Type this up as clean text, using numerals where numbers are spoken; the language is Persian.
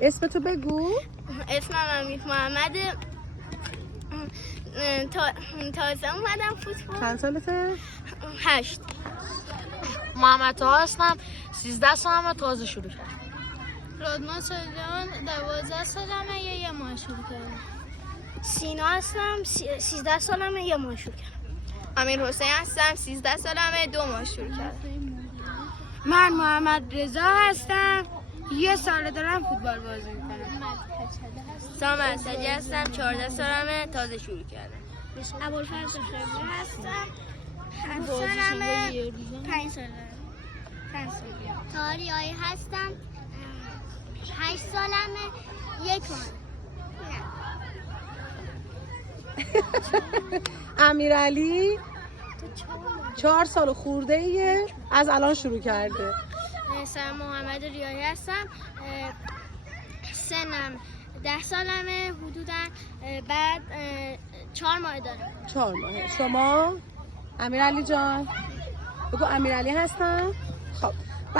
اسمتو بگو. اسمم امیر محمد. تازه اومدم فوتبال. چند سالته؟ 8. محمد طاها هستم، 13 سالمه، تازه شروع کردم. رادمان سلیمان 12 سالمه، یه ماه شروع کردم. سینا هستم، 13 سالمه، یه ماه شروع کردم. امیر حسین هستم، 13 سالمه، 2 ماه شروع کردم. من محمد رضا هستم، 1 سال دارم فوتبال بازی میکنم. سام اسدی هستم، 14 سالمه، تازه شروع کردم. ابوالفضل شبلی هستم، 7 سالمه، 5 سالمه. تاریایی هستم، 8 سالمه، 1 ماه. امیرعلی 4 سال خورده ایه، از الان شروع کرده. اسمم محمد ریاحی هستم، سنم 10 سالمه حدوداً، بعد 4 ماه دارم. 4 ماه. شما امیرعلی جان؟ بگو امیرعلی هستم. خب